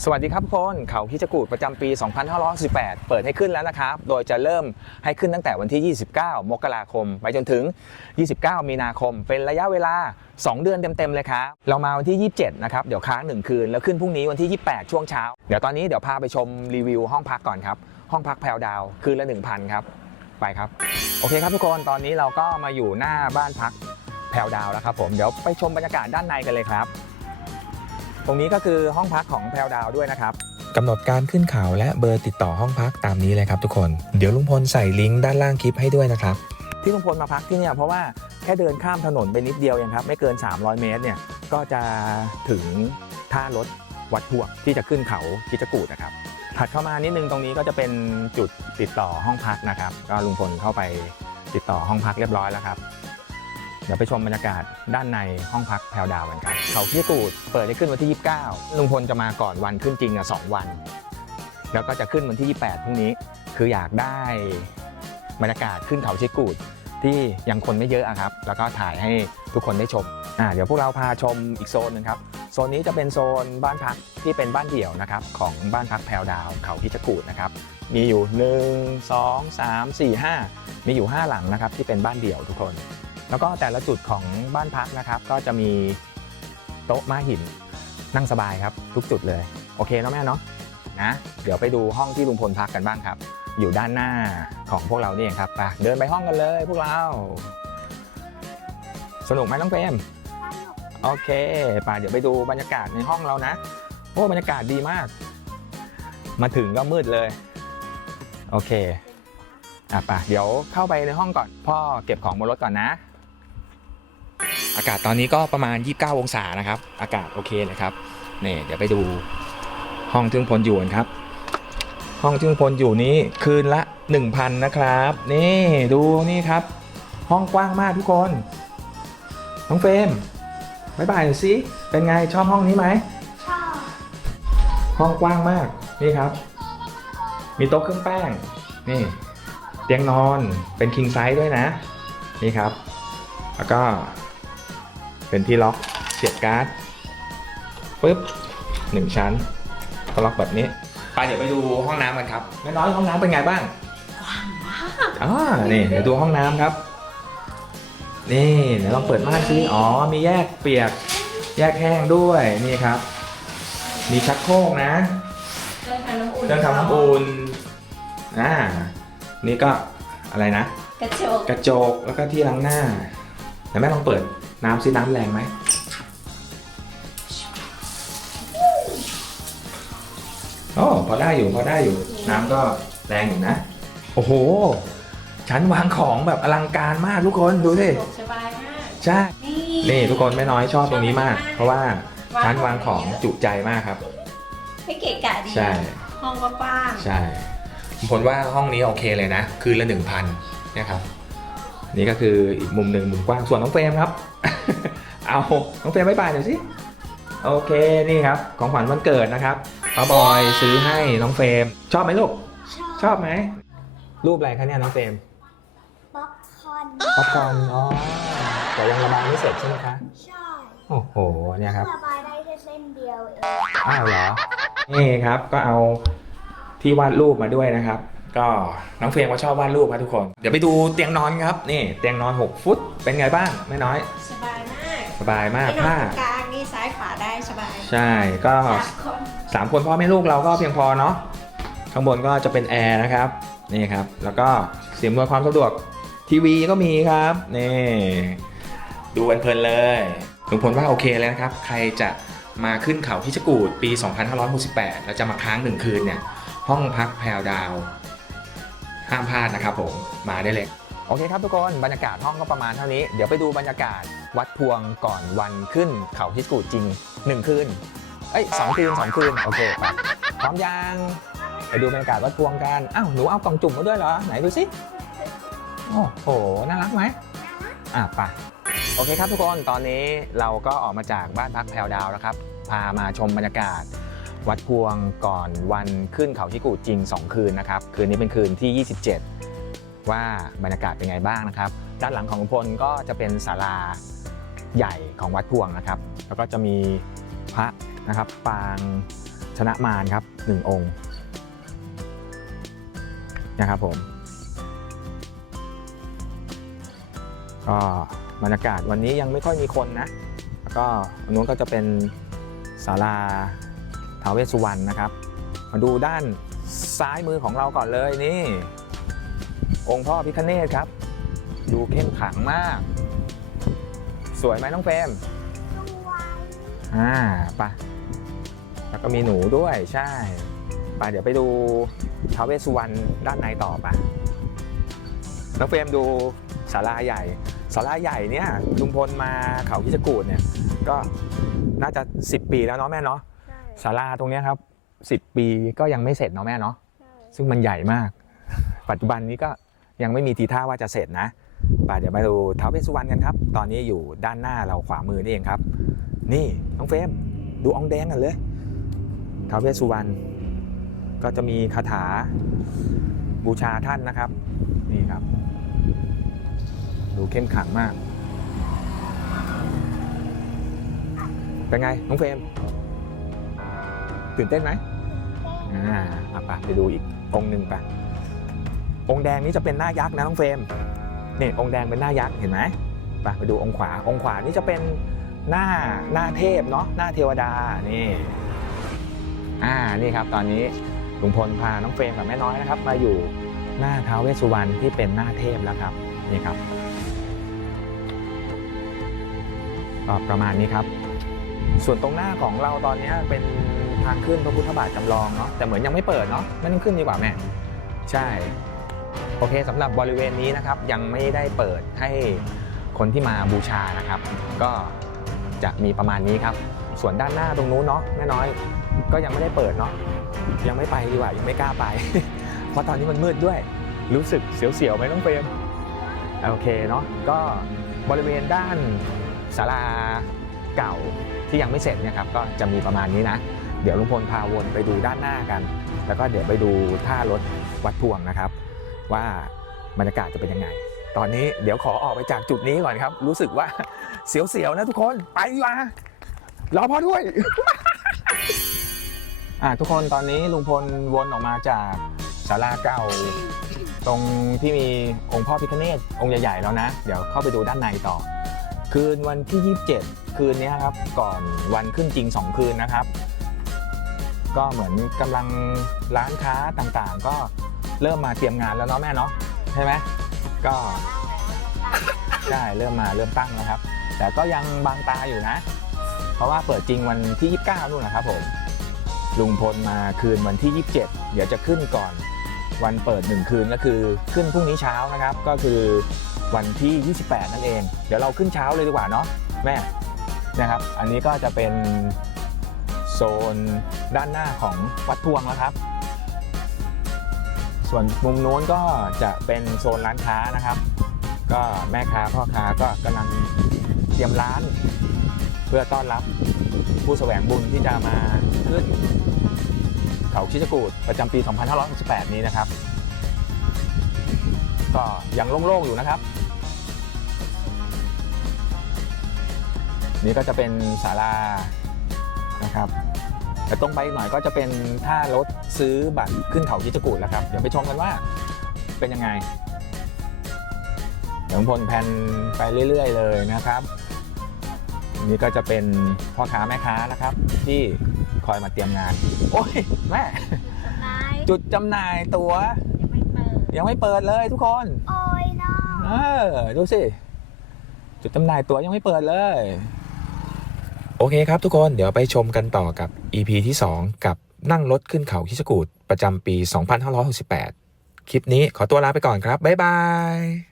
สวัสดีครับทุกคนเขาคิจกูดประจำปี 2518เปิดให้ขึ้นแล้วนะครับ โดยจะเริ่มให้ขึ้นตั้งแต่วันที่ 29 มกราคม ไปจนถึง 29 มีนาคม เป็นระยะเวลา 2 เดือนเต็มๆเลยครับ เรามาวันที่ 27 นะครับ เดี๋ยวค้าง 1 คืน แล้วขึ้นพรุ่งนี้วันที่ 28 ช่วงเช้า เดี๋ยวตอนนี้เดี๋ยวพาไปชมรีวิวห้องพักก่อนครับ ห้องพักแพรวดาว คืนละ 1,000 ครับ ไปครับ โอเคครับทุกคน ตอนนี้เราก็มาอยู่หน้าบ้านพักแพรวดาวแล้วครับผม เดี๋ยวไปชมบรรยากาศด้านในกันเลยครับ ตรงนี้ก็คือห้องพักของแพรวดาวด้วยนะครับกำหนดการขึ้นเขาและเบอร์ติดต่อห้องพักตามนี้เลยครับทุกคน เดี๋ยวลุงพลใส่ลิงก์ด้านล่างคลิปให้ด้วยนะครับ ที่ลุงพลมาพักที่เนี่ยเพราะว่าแค่เดินข้ามถนนไปนิดเดียวเองครับ ไม่เกิน 300 เมตรเนี่ยก็จะถึงท่ารถวัดพวกที่จะขึ้นเขาคิจกูดนะครับถัดเข้ามานิดนึงตรงนี้ก็จะเป็นจุดติดต่อห้องพักนะครับ ก็ลุงพลเข้าไปติดต่อห้องพักเรียบร้อยแล้วครับ เดี๋ยวไปชมบรรยากาศด้านในห้องพักแพรวดาวกันครับ เขาคิจกูดเปิดให้ขึ้นวันที่ 29 ลุงพลจะมาก่อนวันขึ้นจริงอะสองวัน แล้วก็จะขึ้นวันที่ 28พรุ่งนี้ คืออยากได้บรรยากาศขึ้นเขาชิกูดที่ยังคนไม่เยอะอะครับ แล้วก็ถ่ายให้ทุกคนได้ชมอ่าเดี๋ยวพวกเราพาชมอีกโซนหนึงครับ โซนนี้จะเป็นโซนบ้านพักที่เป็นบ้านเดี่ยวนะครับของบ้านพักแพรวดาวเขาพิจกูดนะครับ มีอยู่ 1 2 3 4 5 มีอยู่ 5 หลังนะครับที่เป็นบ้านเดี่ยวทุกคน แล้วก็แต่ละจุดของบ้านพักนะครับ ก็จะมีโต๊ะม้าหินนั่งสบายครับทุกจุดเลย โอเคเนาะแม่เนาะนะเดี๋ยวไปดูห้องที่ลุงพลพักกันบ้างครับ อยู่ด้านหน้าของพวกเรานี่เองครับไปเดินไปห้องกันเลยพวกเรา สนุกไหมน้องเฟรมโอเคไปเดี๋ยวไปดูบรรยากาศในห้องเรานะโอ้บรรยากาศดีมาก มาถึงก็มืดเลย โอเคอะไปเดี๋ยวเข้าไปในห้องก่อน พ่อเก็บของบนรถก่อนนะ อากาศตอนนี้ก็ประมาณ 29 องศานะครับ อากาศโอเคเลยครับนี่เดี๋ยวไปดูห้องที่ลุงพลอยู่กันครับ ห้องที่ลุงพลอยู่นี้คืนละ 1,000 นะครับนี่ดูนี่ครับ ห้องกว้างมากทุกคนน้องเฟรมบายบายหน่อยสิเป็นไงชอบห้องนี้ไหมชอบห้องกว้างมากนี่ครับ มีโต๊ะเครื่องแป้งนี่เตียงนอนเป็น king size ด้วยนะ นี่ครับ แล้วก็ เป็นที่ล็อกเสียบการ์ดปึ๊บหนึ่งชั้นก็ล็อกแบบนี้ไปเดี๋ยวไปดูห้องน้ำกันครับแม่น้อยห้องน้ำเป็นไงบ้างกว้างมากอ่านี่เดี๋ยวดูห้องน้ำครับ นี่เดี๋ยวลองเปิดม่านซิอ๋อมีแยกเปียก แยกแห้งด้วยนี่ครับ มีชักโครกนะเครื่องทำน้ำอุ่นเครื่องทำน้ำอุ่นอ่านี่ก็อะไรนะ กระจกกระจกแล้วก็ที่ล้างหน้าแต่แม่ลองเปิด น้ำซิน้ำแรงไหมโอ้พอได้อยู่พอได้อยู่ น้ำก็แรงอยู่นะ โอ้โห ชั้นวางของแบบอลังการมากทุกคนดูสิสบายมากใช่ นี่นี่ทุกคนไม่น้อยชอบตรงนี้มาก เพราะว่าชั้นวางของจุใจมากครับไม่เกะกะดีใช่ห้องก็กว้างใช่ ผมผลว่าห้องนี้โอเคเลยนะ คืนละหนึ่งพันนะครับ นี่ก็คืออีกมุมหนึ่งมุมกว้างส่วนน้องเฟรมครับ เอาน้องเฟรมบายบายหน่อยสิโอเคนี่ครับของขวัญวันเกิดนะครับป้าบอยซื้อให้น้องเฟรม ชอบไหมลูกชอบชอบไหมรูปอะไรคะเนี่ยน้องเฟรมป๊อปคอร์นป๊อปคอร์นอ๋อแต่ยังระบายไม่เสร็จใช่ไหมคะใช่โอ้โหเนี่ยครับระบายได้แค่เส้นเดียวเองอ้าวเหรอนี่ครับก็เอาที่วาดรูปมาด้วยนะครับ ก็น้องเฟรมก็ชอบวาดรูปครับทุกคน เดี๋ยวไปดูเตียงนอนครับนี่เตียงนอน 6 ฟุต เป็นไงบ้างไม่น้อย สบายมากสบายมากไม่นอนผ้าตรงกลางนี่ซ้ายขวาได้สบายใช่ก็สามคนสามคนพ่อแม่ลูกเราก็เพียงพอเนาะข้างบนก็จะเป็นแอร์นะครับนี่ครับ แล้วก็เสียงอำนวยความสะดวกทีวีก็มีครับนี่ดูเพลินๆเลยลุงพลว่าโอเคแล้วนะครับ ใครจะมาขึ้นเขาพิชกูดปี 2568 แล้วจะมาค้างหนึ่งคืนเนี่ย ห้องพักแพรวดาว ห้ามพลาดนะครับผมมาได้เลยโอเคครับทุกคนบรรยากาศห้องก็ประมาณเท่านี้ เดี๋ยวไปดูบรรยากาศวัดพวงก่อนวันขึ้นเขาพิชกูจริง 1 คืน เอ้ยสองคืนสองคืน โอเคไปพร้อมยังไปดูบรรยากาศวัดพวงกัน อ้าว หนูเอากล่องจุ่มมาด้วยเหรอ ไหนดูสิโอ้โห น่ารักไหมอะไปโอเคครับทุกคนตอนนี้เราก็ออกมาจากบ้านพักแพรวดาวแล้วครับ พามาชมบรรยากาศ วัดพวงก่อนวันขึ้นเขาที่กูจริง 2 คืนนะครับ คืนนี้เป็นคืนที่ 27 ว่าบรรยากาศเป็นไงบ้างนะครับ ด้านหลังของลุงพลก็จะเป็นศาลาใหญ่ของวัดพวงนะครับ แล้วก็จะมีพระนะครับปางชนะมารครับหนึ่งองค์นะครับผมก็บรรยากาศวันนี้ยังไม่ค่อยมีคนนะ แล้วก็อันนู้นก็จะเป็นศาลา ท้าวเวสสุวรรณนะครับ มาดูด้านซ้ายมือของเราก่อนเลยนี่ องค์พ่อพิคเนตครับ ดูเข้มขลังมาก สวยไหมน้องเฟรมอ่าไปแล้วก็มีหนูด้วยใช่ไปเดี๋ยวไปดูท้าวเวสสุวรรณด้านในต่อไปน้องเฟรมดูศาลาใหญ่ศาลาใหญ่เนี่ยลุงพลมาเขาพิจกูดเนี่ยก็น่าจะ 10 ปีแล้วเนาะแม่เนาะ ศาลาตรงเนี้ยครับ10ปีก็ยังไม่เสร็จเนาะแม่เนาะใช่ซึ่งมันใหญ่มาก ปัจจุบันนี้ก็ยังไม่มีทีท่าว่าจะเสร็จนะไปเดี๋ยวมาดูท้าวเวสสุวรรณกันครับ ตอนนี้อยู่ด้านหน้าเราขวามือนี่เองครับ นี่น้องเฟรมดูอองแดงกันเลยท้าวเวสสุวรรณก็จะมีคาถาบูชาท่านนะครับ นี่ครับ ดูเข้มขลังมาก เป็นไง น้องเฟรม ตื่นเต้นไหมอ่าอะไปไปดูอีกองค์หนึ่งไปองค์แดงนี้จะเป็นหน้ายักษ์นะน้องเฟรมนี่องค์แดงเป็นหน้ายักษ์เห็นไหมไปไปดูองค์ขวาองค์ขวานี่จะเป็นหน้าหน้าเทพเนาะหน้าเทวดานี่อ่านี่ครับตอนนี้ลุงพลพาน้องเฟรมกับแม่น้อยนะครับ มาอยู่หน้าท้าวเวสสุวรรณที่เป็นหน้าเทพแล้วครับนี่ครับก็ประมาณนี้ครับ ส่วนตรงหน้าของเราตอนนี้เป็น ทางขึ้นพระพุทธบาทจำลองเนาะแต่เหมือนยังไม่เปิดเนาะไม่ต้องขึ้นดีกว่าแม่ใช่โอเคสำหรับบริเวณนี้นะครับยังไม่ได้เปิดให้คนที่มาบูชานะครับ ก็จะมีประมาณนี้ครับ ส่วนด้านหน้าตรงนู้นเนาะแม่น้อย ก็ยังไม่ได้เปิดเนาะยังไม่ไปดีกว่ายังไม่กล้าไป เพราะตอนนี้มันมืดด้วย รู้สึกเสียวๆไหมน้องเฟรมโอเคเนาะก็บริเวณด้านศาลาเก่าที่ยังไม่เสร็จเนี่ยครับ ก็จะมีประมาณนี้นะ เดี๋ยวลุงพลพาวนไปดูด้านหน้ากัน แล้วก็เดี๋ยวไปดูท่ารถวัดพวงนะครับ ว่าบรรยากาศจะเป็นยังไง ตอนนี้เดี๋ยวขอออกไปจากจุดนี้ก่อนครับ รู้สึกว่าเสียวๆนะทุกคนไปดีกว่ารอพ่อด้วยอะทุกคนตอนนี้ลุงพลวนออกมาจากศาลาเก่า ตรงที่มีองค์พ่อพิฆเนศองค์ใหญ่ๆแล้วนะ เดี๋ยวเข้าไปดูด้านในต่อ คืนวันที่ 27 คืนนี้ครับ ก่อนวันขึ้นจริง 2 คืนนะครับ ก็เหมือนกำลังร้านค้าต่างๆ ก็เริ่มมาเตรียมงานแล้วเนาะแม่เนาะใช่ไหมก็ใช่เริ่มมาเริ่มตั้งแล้วครับ แต่ก็ยังบางตาอยู่นะ เพราะว่าเปิดจริงวันที่ 29นู่นนะครับผมลุงพลมาคืนวันที่ 27 เดี๋ยวจะขึ้นก่อนวันเปิดหนึ่งคืนก็คือขึ้นพรุ่งนี้เช้านะครับ ก็คือวันที่ 28 นั่นเอง เดี๋ยวเราขึ้นเช้าเลยดีกว่าเนาะแม่นะครับ อันนี้ก็จะเป็น ซนด้านหน้าของวัดพวงแล้วครับ ส่วนมุมโน้นก็จะเป็นโซนร้านค้านะครับ ก็แม่ค้าพ่อค้าก็กำลังเตรียมร้าน เพื่อต้อนรับผู้แสวงบุญที่จะมาขึ้นเขาชิจกูดประจำปี 2568 นี้นะครับ ก็ยังโล่งๆอยู่นะครับ นี่ก็จะเป็นศาลานะครับ แต่ตรงไปอีกหน่อยก็จะเป็นท่ารถซื้อบัตรขึ้นเขาชิจกูดแล้วครับ เดี๋ยวไปชมกันว่าเป็นยังไงเดี๋ยวผมพลแพนไปเรื่อย ๆ เลยนะครับนี่ก็จะเป็นพ่อค้าแม่ค้านะครับ ที่คอยมาเตรียมงาน โอ้ยแม่นายจุดจำหน่ายตั๋วยังไม่เปิดยังไม่เปิดเลยทุกคน โอ้ยน้อเออดูสิ จุดจำหน่ายตั๋วยังไม่เปิดเลย โอเคครับทุกคนเดี๋ยวไปชมกันต่อกับ EP ที่ 2 กับนั่งรถขึ้นเขาคิชกูดประจำปี 2568 คลิปนี้ขอตัวลาไปก่อนครับ บ๊ายบาย